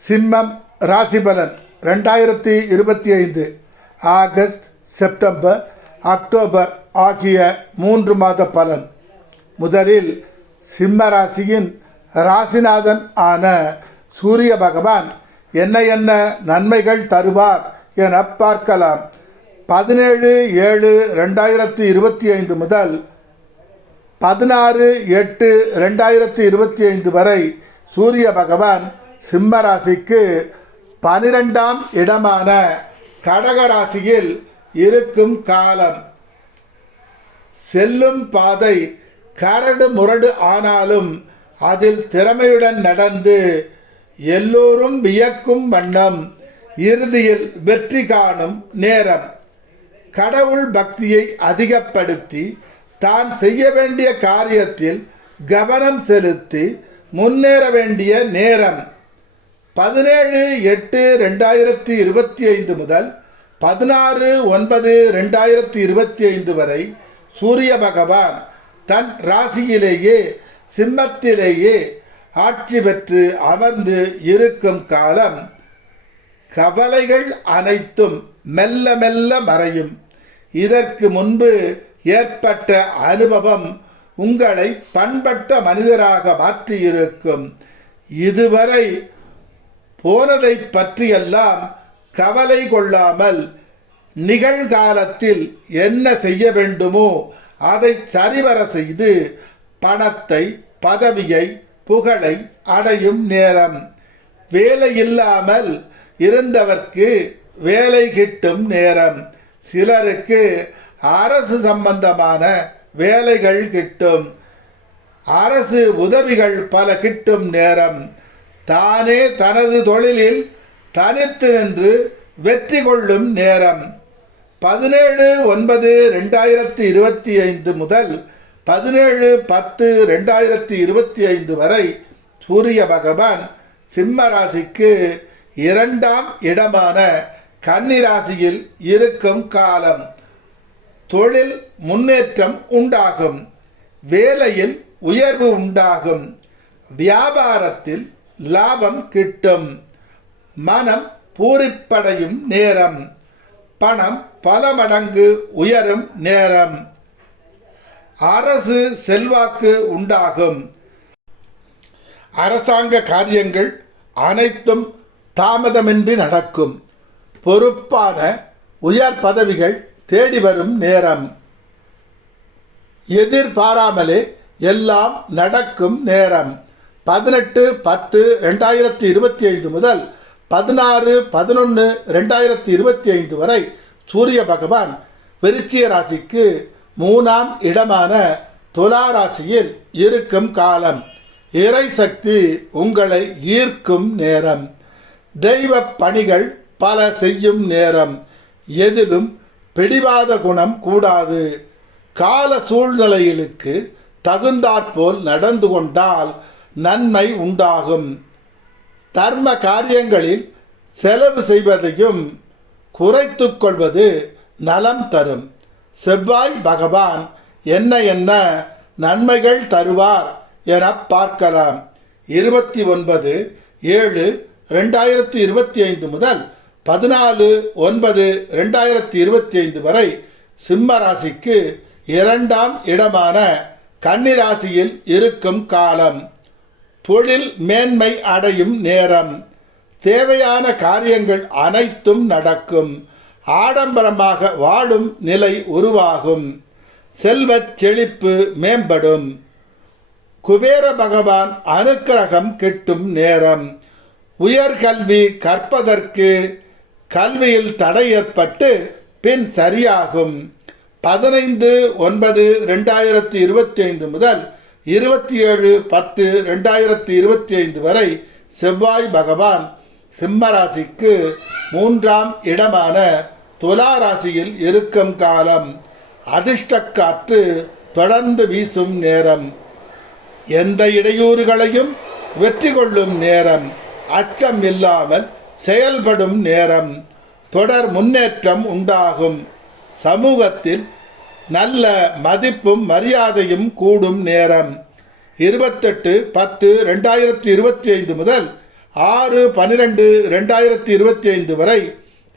சிம்மம் ராசிபலன் 2025 August, September, October ஆகிய 3 மாத பலன். முதலில் சிம்ம ராசியின் ராசிநாதன் ஆன சூரிய பகவான் என்ன நன்மைகள் தருவார் என பார்க்கலாம். 17/7/2025 முதல் 16/8/2025 வரை சூரிய பகவான் சிம்ம ராசிக்கு 12ஆம் இடமான கடக ராசியில் இருக்கும் காலம். செல்லும் பாதை கரடு முரடு ஆனாலும் அதில் திறமையுடன் நடந்து எல்லோரும் வியக்கும் வண்ணம் இறுதியில் வெற்றி காணும் நேரம். கடவுள் பக்தியை அதிகப்படுத்தி தான் செய்ய வேண்டிய காரியத்தில் கவனம் செலுத்தி முன்னேற வேண்டிய நேரம். 17/8/2025 முதல் 16/9/2025 வரை சூரிய பகவான் தன் ராசியிலேயே சிம்மத்திலேயே ஆட்சி பெற்று அமர்ந்து இருக்கும் காலம். கவலைகள் அனைத்தும் மெல்ல மெல்ல மறையும். இதற்கு முன்பு ஏற்பட்ட அனுபவம் உங்களை பண்பட்ட மனிதராக மாற்றியிருக்கும். இதுவரை போனதை பற்றியெல்லாம் கவலை கொள்ளாமல் நிகழ்காலத்தில் என்ன செய்ய வேண்டுமோ அதை சரிவர செய்து பணத்தை, பதவியை, புகழை அடையும் நேரம். வேலை இல்லாமல் இருந்தவர்க்கு வேலை கிட்டும் நேரம். சிலருக்கு அரசு சம்பந்தமான வேலைகள் கிட்டும். அரசு உதவிகள் பல கிட்டும் நேரம். தானே தனது தொழிலில் தனித்து நின்று வெற்றி கொள்ளும் நேரம். 17/9/2025 முதல் 17/10/2025 வரை சூரிய பகவான் சிம்ம ராசிக்கு 2ஆம் இடமான கன்னி ராசியில் இருக்கும் காலம். தொழில் முன்னேற்றம் உண்டாகும். வேலையில் உயர்வு உண்டாகும். வியாபாரத்தில் லாபம் கிட்டும். மனம் பூரிப்படையும் நேரம். பணம் பல மடங்கு உயரும் நேரம். அரசு செல்வாக்கு உண்டாகும். அரசாங்க காரியங்கள் அனைத்தும் தாமதமின்றி நடக்கும். பொறுப்பான உயர் பதவிகள் தேடி வரும் நேரம். எதிர்பாராமலே எல்லாம் நடக்கும் நேரம். 18/10/2025 முதல் 16/11/2025 வரை சூரிய பகவான் விருச்சிக ராசிக்கு 3ஆம் இடமான துலா ராசியில் இருக்கும் காலம். இறை சக்தி உங்களை ஈர்க்கும் நேரம். தெய்வ பணிகள் பல செய்யும் நேரம். எதிலும் பிடிவாத குணம் கூடாது. கால சூழ்நிலைகளுக்கு தகுந்தாற்போல் நடந்து கொண்டால் நன்மை உண்டாகும். தர்ம காரியங்களில் செலவு செய்வதையும் குறைத்து கொள்வது நலம் தரும். செவ்வாய் பகவான் என்ன நன்மைகள் தருவார் என பார்க்கலாம். 29/7/2025 முதல் 14/9/2025 வரை சிம்ம ராசிக்கு 2ஆம் இடமான கன்னி ராசியில் இருக்கும் காலம். தொழில் மேன்மை அடையும் நேரம். தேவையான காரியங்கள் அனைத்தும் நடக்கும். ஆடம்பரமாக வாழும் நிலை உருவாகும். செல்வச் செழிப்பு மேம்படும். குபேர பகவான் அனுக்கிரகம் கிட்டும் நேரம். உயர்கல்வி கற்பதற்கு கல்வியில் தடை ஏற்பட்டு பின் சரியாகும். 15/9/2025 முதல் 27/10/2025 வரை செவ்வாய் பகவான் சிம்ம ராசிக்கு 3ஆம் இடமான துலா ராசியில் இருக்கும் காலம். அதிர்ஷ்டக்காற்று தொடர்ந்து வீசும் நேரம். எந்த இடையூறுகளையும் வெற்றி கொள்ளும் நேரம். அச்சம் இல்லாமல் செயல்படும் நேரம். தொடர் முன்னேற்றம் உண்டாகும். சமூகத்தில் நல்ல மதிப்பும் மரியாதையும் கூடும் நேரம். 28/10/2025 முதல் 6/12/2025 வரை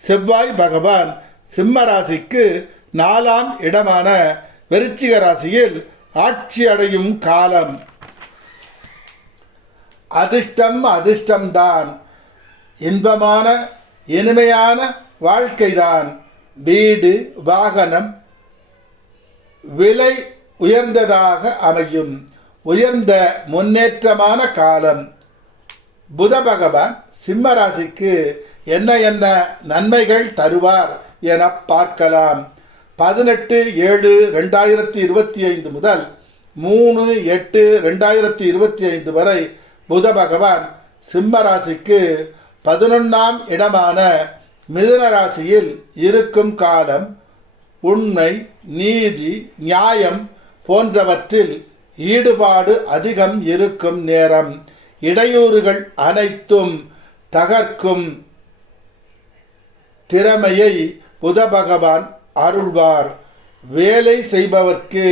செவ்வாய் பகவான் சிம்ம ராசிக்கு 4ஆம் இடமான விருச்சிக ராசியில் ஆட்சி அடையும் காலம். அதிர்ஷ்டம்தான், இன்பமான இனிமையான வாழ்க்கைதான், வீடு வாகனம் விலை உயர்ந்ததாக அமையும், உயர்ந்த முன்னேற்றமான காலம். புத பகவான் சிம்ம ராசிக்கு என்ன என்ன நன்மைகள் தருவார் என பார்க்கலாம். 18/7/2025 முதல் 3/8/2025 வரை புத பகவான் சிம்ம ராசிக்கு 11ஆம் இடமான மிதுன ராசியில் இருக்கும் காலம். உண்மை, நீதி, நியாயம் போன்றவற்றில் ஈடுபாடு அதிகம் இருக்கும் நேரம். இடையூறுகள் அனைத்தும் தகர்க்கும் திறமையை புத பகவான் அருள்வார். வேலை செய்பவர்க்கு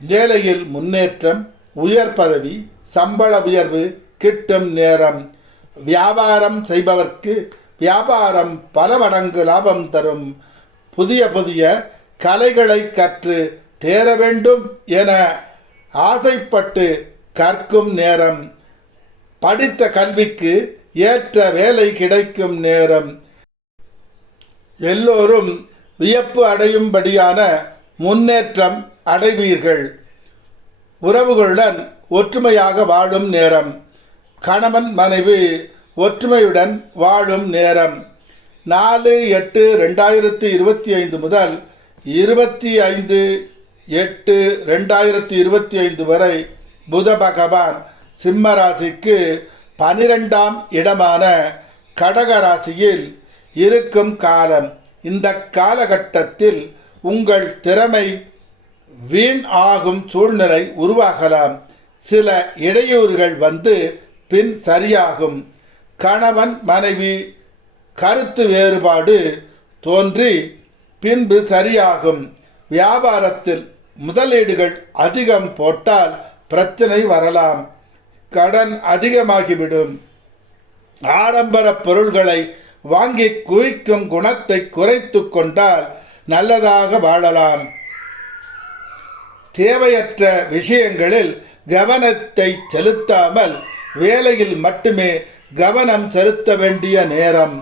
வேலையில் முன்னேற்றம், உயர் பதவி, சம்பள உயர்வு கிட்டும் நேரம். வியாபாரம் செய்பவர்க்கு வியாபாரம் பல மடங்கு லாபம் தரும். புதிய புதிய கலைகளை கற்று தேர வேண்டும் என ஆசைப்பட்டு கற்கும் நேரம். படித்த கல்விக்கு ஏற்ற வேலை கிடைக்கும் நேரம். எல்லோரும் வியப்பு அடையும்படியான முன்னேற்றம் அடைவீர்கள். உறவுகளுடன் ஒற்றுமையாக வாழும் நேரம். கணவன் மனைவி ஒற்றுமையுடன் வாழும் நேரம். 4/8/2025 முதல் 25/8/2025 வரை புத பகவான் சிம்ம ராசிக்கு 12ஆம் இடமான கடக ராசியில் இருக்கும் காலம். இந்த காலகட்டத்தில் உங்கள் திறமை வீண் ஆகும் சூழ்நிலை உருவாகலாம். சில இடையூறுகள் வந்து பின் சரியாகும். கணவன் மனைவி கருத்து வேறுபாடு தோன்றி பின்பு சரியாகும். வியாபாரத்தில் முதலீடுகள் அதிகம் போட்டால் பிரச்சனை வரலாம். கடன் அதிகமாகிவிடும். ஆடம்பர பொருள்களை வாங்கி குவிக்கும் குணத்தை குறைத்து கொண்டால் நல்லதாக வாழலாம். தேவையற்ற விஷயங்களில் கவனத்தை செலுத்தாமல் வேலையில் மட்டுமே கவனம் செலுத்த வேண்டிய நேரம்.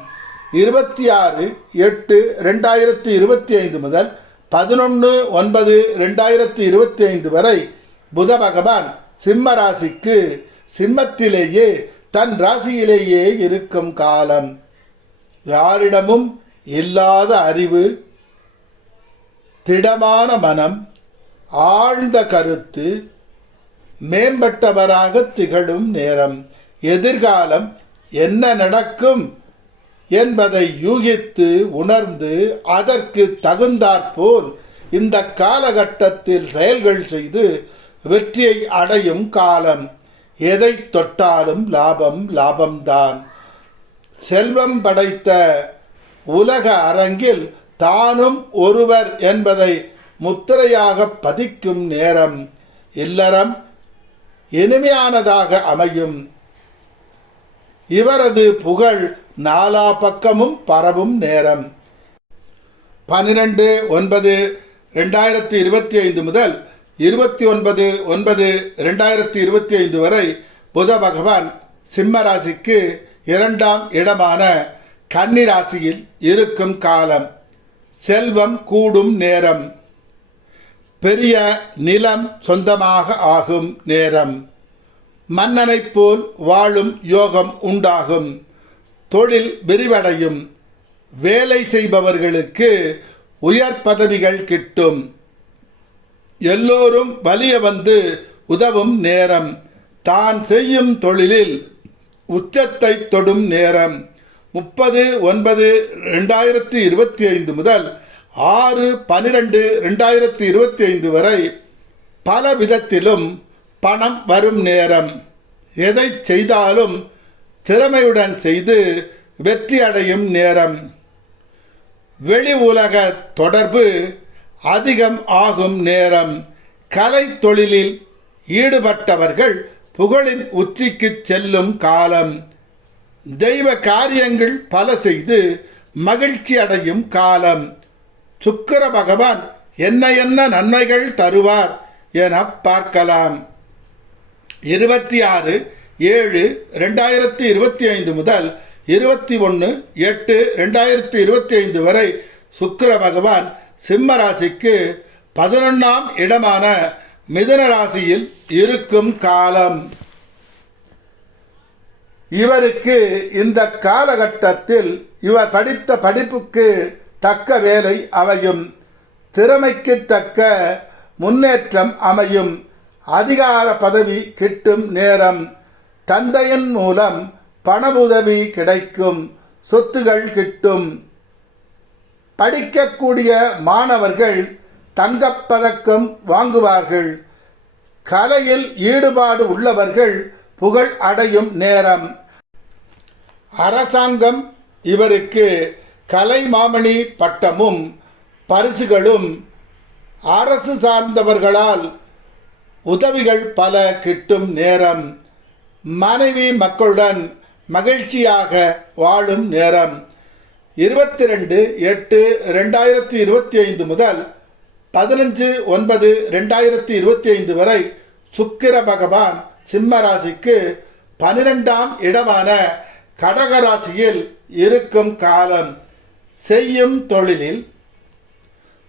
26/8/2025 முதல் 11/9/2025 வரை புத பகவான் சிம்ம ராசிக்கு சிம்மத்திலேயே தன் ராசியிலேயே இருக்கும் காலம். யாரிடமும் இல்லாத அறிவு, திடமான மனம், ஆழ்ந்த கருத்து, மேம்பட்டவராக திகழும் நேரம். எதிர்காலம் என்ன நடக்கும் என்பதை யூகித்து உணர்ந்து அதற்கு தகுந்தாற்போல் இந்த காலகட்டத்தில் செயல்கள் செய்து வெற்றியை அடையும் காலம். எதை தொட்டாலும் லாபம்தான். செல்வம் படைத்த உலக அரங்கில் தானும் ஒருவர் என்பதை முத்திரையாக பதிக்கும் நேரம். இல்லறம் இனிமையானதாக அமையும். இவரது புகழ் நாலா பக்கமும் பரவும் நேரம். 12/9/2025 முதல் 29/9/2025 வரை புத பகவான் சிம்ம ராசிக்கு 2ஆம் இடமான கன்னி ராசியில் இருக்கும் காலம். செல்வம் கூடும் நேரம். பெரிய நிலம் சொந்தமாக ஆகும் நேரம். மன்னனைப் போல் வாழும் யோகம் உண்டாகும். தொழில் விரிவடையும். வேலை செய்பவர்களுக்கு உயர் பதவிகள் கிட்டும். எல்லோரும் வலிய வந்து உதவும் நேரம். தான் செய்யும் தொழிலில் உச்சத்தை தொடும் நேரம். 30/9/2025 முதல் 6/12/2025 வரை பல விதத்திலும் பணம் வரும் நேரம். எதை செய்தாலும் திறமையுடன் செய்து வெற்றி அடையும் நேரம். வெளி உலக தொடர்பு அதிகம் ஆகும் நேரம். கலை தொழிலில் ஈடுபட்டவர்கள் புகழின் உச்சிக்கு செல்லும் காலம். தெய்வ காரியங்கள் பல செய்து மகிழ்ச்சி அடையும் காலம். சுக்கிர பகவான் என்ன என்ன நன்மைகள் தருவார் என பார்க்கலாம். 26/7/2025 முதல் 21/8/2025 வரை சுக்கிர பகவான் சிம்ம ராசிக்கு 11ஆம் இடமான மிதுன ராசியில் இருக்கும் காலம். இவருக்கு இந்த காலகட்டத்தில் இவர் படித்த படிப்புக்கு தக்க வேலை அமையும், திறமைக்கு தக்க முன்னேற்றம் அமையும், அதிகார பதவி கிட்டும் நேரம், தந்தையின் மூலம் பண உதவி கிடைக்கும், சொத்துகள் கிட்டும். படிக்கக்கூடிய மாணவர்கள் தங்கப்பதக்கம் வாங்குவார்கள். கலையில் ஈடுபாடு உள்ளவர்கள் புகழ் அடையும் நேரம். அரசாங்கம் இவருக்கு கலைமாமணி பட்டமும் பரிசுகளும், அரசு சார்ந்தவர்களால் உதவிகள் பல கிட்டும் நேரம். மனைவி மக்களுடன் மகிழ்ச்சியாக வாழும் நேரம். 22/8/2025 முதல் 15/9/2025 வரை சுக்கிர பகவான் சிம்ம ராசிக்கு 12ஆம் இடமான கடக ராசியில் இருக்கும் காலம். செய்யும் தொழிலில்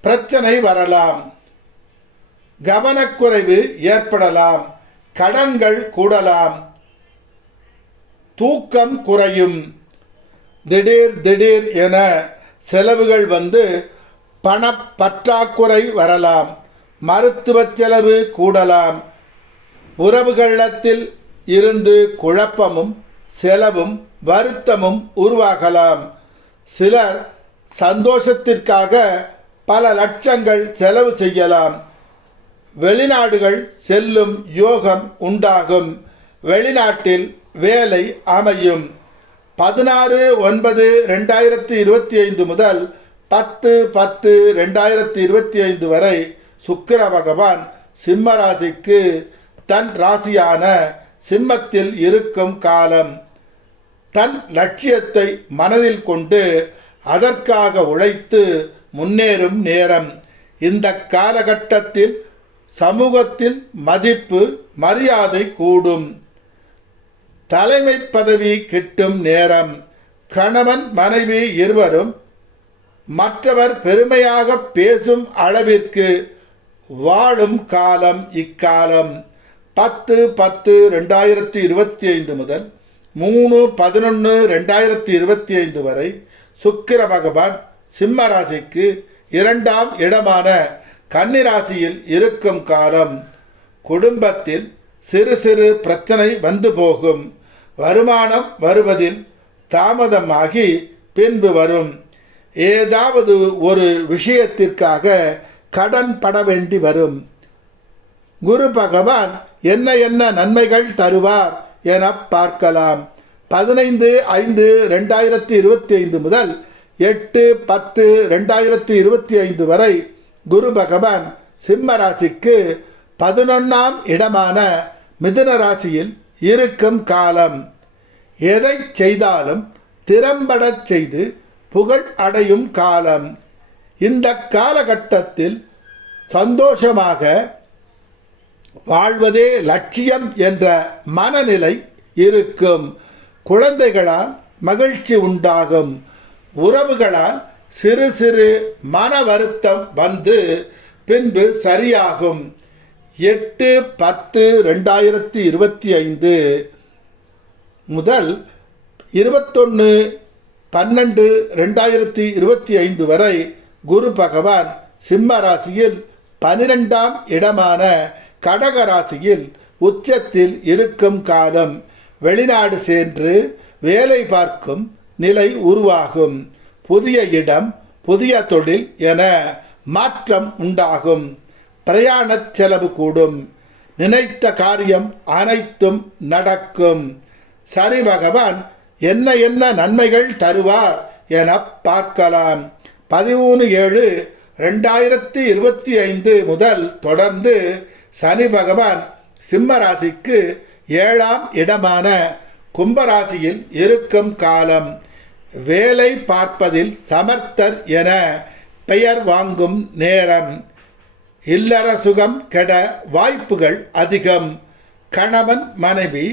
பிரச்சனை வரலாம், கவனக்குறைவு ஏற்படலாம், கடன்கள் கூடலாம், தூக்கம் குறையும், திடீர் என செலவுகள் வந்து பணப்பற்றாக்குறை வரலாம், மருத்துவ செலவு கூடலாம், உறவுகளிடத்தில் இருந்து குழப்பமும் செலவும் வருத்தமும் உருவாகலாம். சிலர் சந்தோஷத்திற்காக பல லட்சங்கள் செலவு செய்யலாம். வெளிநாடுகள் செல்லும் யோகம் உண்டாகும். வெளிநாட்டில் வேலை அமையும். 16/9/2025 முதல் 10/10/2025 வரை சுக்கிர பகவான் சிம்ம ராசிக்கு தன் ராசியான சிம்மத்தில் இருக்கும் காலம். தன் லட்சியத்தை மனதில் கொண்டு அதற்காக உழைத்து முன்னேறும் நேரம். இந்த காலகட்டத்தில் சமூகத்தில் மதிப்பு மரியாதை கூடும். தலைமை பதவி கிட்டும் நேரம். கணவன் மனைவி இருவரும் மற்றவர் பெருமையாக பேசும் அளவிற்கு வாழும் காலம் இக்காலம். 10/10/2025 முதல் 3/11/2025 வரை சுக்கிர பகவான் சிம்ம ராசிக்கு 2ஆம் இடமான கன்னி ராசியில் இருக்கும் காலம். குடும்பத்தில் சிறு சிறு பிரச்சனை வந்து போகும். வருமானம் வருவதில் தாமதமாகி பின்பு வரும். ஏதாவது ஒரு விஷயத்திற்காக கடன் பட வேண்டி வரும். குரு பகவான் என்ன என்ன நன்மைகள் தருவார் என பார்க்கலாம். 15/5/2025 முதல் 8/10/2025 வரை குரு பகவான் சிம்ம ராசிக்கு 11ஆம் இடமான மிதுன ராசியில் இருக்கும் காலம். எதை செய்தாலும் திறம்பட செய்து புகழ் அடையும் காலம். இந்த காலகட்டத்தில் சந்தோஷமாக வாழ்வதே லட்சியம் என்ற மனநிலை இருக்கும். குழந்தைகளால் மகிழ்ச்சி உண்டாகும். உறவுகளால் சிறு சிறு மன வருத்தம் வந்து பின்பு சரியாகும். 8/10/2025 முதல் 21/12/2025 வரை குரு பகவான் சிம்ம ராசியில் 12ஆம் இடமான கடக ராசியில் உச்சத்தில் இருக்கும் காலம். வெளிநாடு சென்று வேலை பார்க்கும் நிலை உருவாகும். புதிய இடம், புதிய தொழில் என மாற்றம் உண்டாகும். பிரயாண செலவு கூடும். நினைத்த காரியம் அனைத்தும் நடக்கும். சனி பகவான் என்ன என்ன நன்மைகள் தருவார் என பார்க்கலாம். 13/7/2025 முதல் தொடர்ந்து சனி பகவான் சிம்ம ராசிக்கு 7ஆம் இடமான கும்பராசியில் இருக்கும் காலம் வேலை பார்ப்பதில் சமர்த்தர் என பெயர் வாங்கும் நேரம். இல்லற சுகம் கெட வாய்ப்புகள் அதிகம். கணவன் மனைவி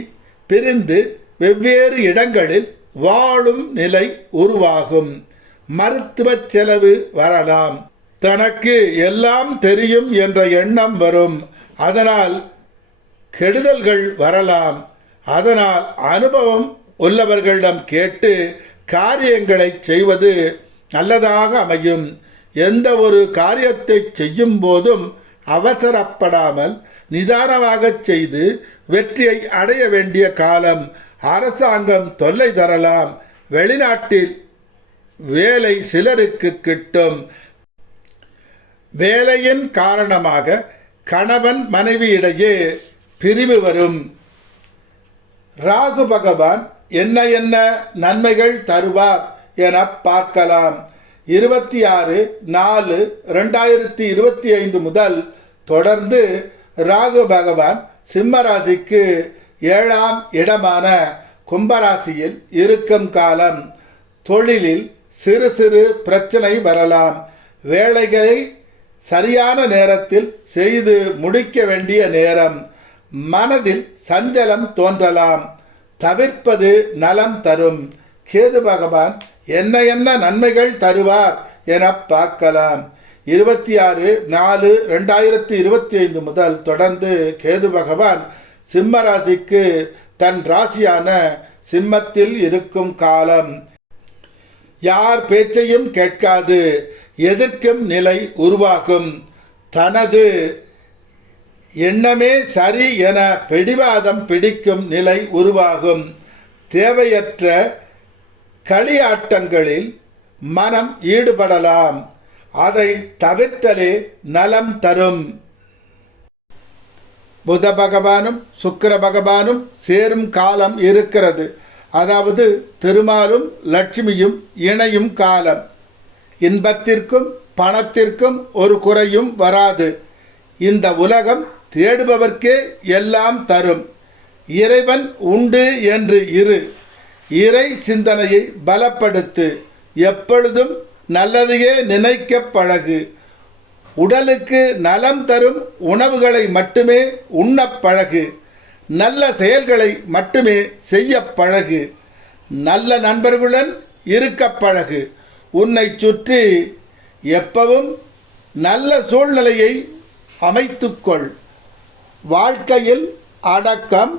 பிரிந்து வெவ்வேறு இடங்களில் வாழும் நிலை உருவாகும். மருத்துவ செலவு வரலாம். தனக்கு எல்லாம் தெரியும் என்ற எண்ணம் வரும். அதனால் கெடுதல்கள் வரலாம். அதனால் அனுபவம் உள்ளவர்களிடம் கேட்டு காரியங்களை செய்வது நல்லதாக அமையும். எந்த ஒரு காரியத்தை செய்யும் போதும் அவசரப்படாமல் நிதானமாக செய்து வெற்றியை அடைய வேண்டிய காலம். அரசாங்கம் தொல்லை தரலாம். வெளிநாட்டில் வேலை சிலருக்கு கிட்டும். வேலையின் காரணமாக கணவன் மனைவியிடையே பிரிவு வரும். ராகு பகவான் என்ன என்ன நன்மைகள் தருவார் என பார்க்கலாம். 26/4/2025 முதல் தொடர்ந்து ராகு பகவான் சிம்ம ராசிக்கு 7ஆம் இடமான கும்பராசியில் இருக்கும் காலம். தொழிலில் சிறு சிறு பிரச்சனை வரலாம். வேலைகளை சரியான நேரத்தில் செய்து முடிக்க வேண்டிய நேரம். மனதில் சஞ்சலம் தோன்றலாம். தவிர்ப்பது நலம் தரும். கேது பகவான் என்ன என்ன நன்மைகள் தருவார் என பார்க்கலாம். 26/4/2025 முதல் தொடர்ந்து கேது பகவான் சிம்ம ராசிக்கு தன் ராசியான சிம்மத்தில் இருக்கும் காலம். யார் பேச்சையும் கேட்காது எதிர்க்கும் நிலை உருவாகும். தனது எண்ணமே சரி என பிடிவாதம் பிடிக்கும் நிலை உருவாகும். தேவையற்ற களியாட்டங்களில் மனம் ஈடுபடலாம். அதை தவிர்த்தலே நலம் தரும். புத பகவானும் சுக்கிர பகவானும் சேரும் காலம் இருக்கிறது. அதாவது திருமாலும் லட்சுமியும் இணையும் காலம். இன்பத்திற்கும் பணத்திற்கும் ஒரு குறையும் வராது. இந்த உலகம் தேடுபவர்க்கே எல்லாம் தரும். இறைவன் உண்டு என்று இரு. இறை சிந்தனையை பலப்படுத்து. எப்பொழுதும் நல்லதையே நினைக்க பழகு. உடலுக்கு நலம் தரும் உணவுகளை மட்டுமே உண்ணப் பழகு. நல்ல செயல்களை மட்டுமே செய்ய பழகு. நல்ல நண்பர்களுடன் இருக்க பழகு. உன்னை சுற்றி எப்பவும் நல்ல சூழ்நிலையை அமைத்துக்கொள். வாழ்க்கையில் அடக்கம்,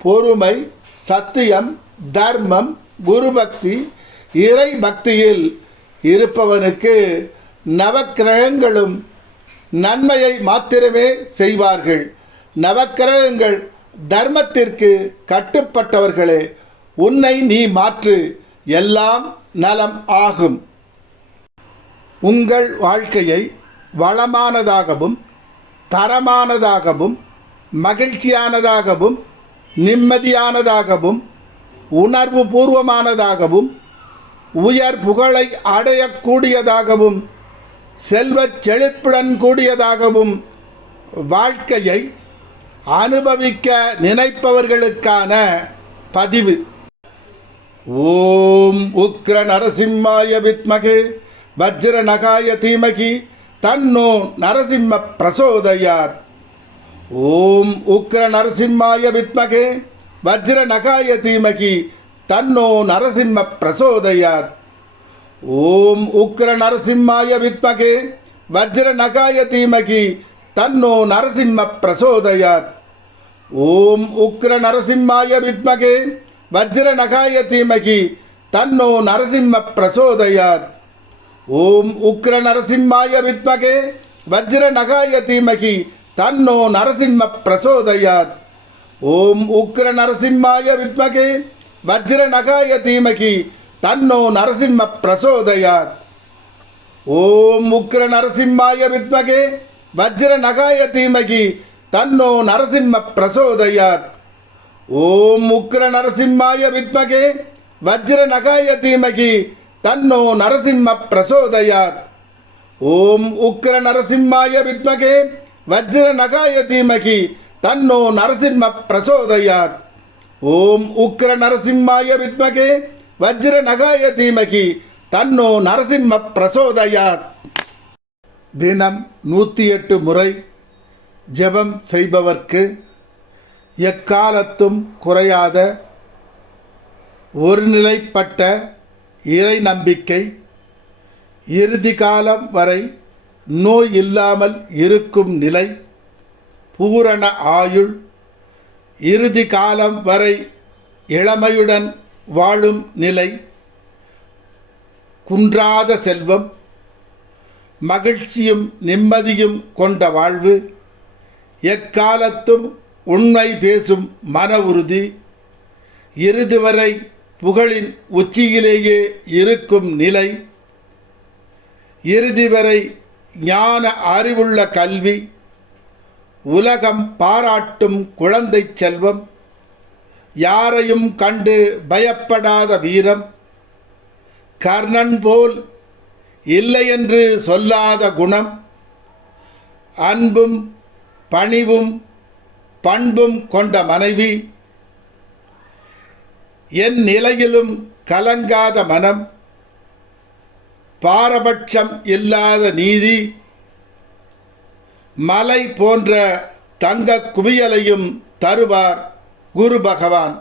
பொறுமை, சத்தியம், தர்மம், குருபக்தி, இறை பக்தியில் இருப்பவனுக்கு நவக்கிரகங்களும் நன்மையை மாத்திரமே செய்வார்கள். நவக்கிரகங்கள் தர்மத்திற்கு கட்டுப்பட்டவர்களே. உன்னை நீ மாற்று, எல்லாம் நலம் ஆகும். உங்கள் வாழ்க்கையை வளமானதாகவும் தரமானதாகவும் மகிழ்ச்சியானதாகவும் நிம்மதியானதாகவும் உணர்வு பூர்வமானதாகவும் உயர் புகழை அடையக்கூடியதாகவும் செல்வச் செழிப்புடன் கூடியதாகவும் வாழ்க்கையை அனுபவிக்க நினைப்பவர்களுக்கான பதிவு. ஓம் உக்ர நரசிம்மாய வித்மகே வஜ்ரநகாய தீமகி தன்னோ நரசிம்ம பிரசோதயாத். ஓம் உக்ர நரசிம்மாய வித்மகே வஜ்ரநகாய தீமகி தன்னோ நரசிம்ம பிரசோதயாத். ஓம் உக்ர நரசிம்மாய வித்மகே வஜ்ரநகாய தீமகி தன்னோ நரசிம்ம பிரசோதயாத். ஓம் உக்ர நரசிம்மாய வித்மகே வஜ்ரநகாய தீமகி தன்னோ நரசிம்ம பிரசோதயாத். ஓம் உக்ர நரசிம்மாய வித்மகே வஜ்ரநகாய தீமகி தன்னோ நரசிம்ம பிரசோதயாத். ஓம் உக்ர நரசிம்மாய வித்மகே வஜ்ரநகாய தீமகி தன்னோ நரசிம்ம பிரசோதயாத். ஓம் உக்ர நரசிம்மாய வித்மகே வஜ்ரநகாய தீமகி தன்னோ நரசிம்ம பிரசோதயாத். ஓம் உக்ர நரசிம்மாய வித்மகே வஜ்ரநகாய தீமகி தன்னோ நரசிம்ம பிரசோதயாத். ஓம் உக்ர நரசிம்மாய வித்மகே வஜ்ரநகாய தீமகி தன்னோ நரசிம்ம பிரசோதயாத். ஓம் உக்ர நரசிம்மாய வித்மகே வஜ்ர நகாய தீமகி தன்னோ நரசிம்ம பிரசோதயாத். தினம் 108 முறை ஜெபம் செய்பவர்க்கு எக்காலத்தும் குறையாத ஒருநிலைப்பட்ட இறை நம்பிக்கை, இறுதி காலம் வரை நோய் இல்லாமல் இருக்கும் நிலை, பூரண ஆயுள், இறுதி காலம் வரை இளமையுடன் வாழும் நிலை, குன்றாத செல்வம், மகிழ்ச்சியும் நிம்மதியும் கொண்ட வாழ்வு, எக்காலத்தும் உண்மை பேசும் மன உறுதி, இறுதி வரை புகழின் உச்சியிலேயே இருக்கும் நிலை, இறுதி வரை ஞான அறிவுள்ள கல்வி, உலகம் பாராட்டும் குழந்தை செல்வம், யாரையும் கண்டு பயப்படாத வீரம், கர்ணன் போல் இல்லை என்று சொல்லாத குணம், அன்பும் பணிவும் பண்பும் கொண்ட மனைவி, என் நிலையிலும் கலங்காத மனம், பாரபட்சம் இல்லாத நீதி, மலை போன்ற தங்க குவியலையும் தருவார் குரு பகவான்.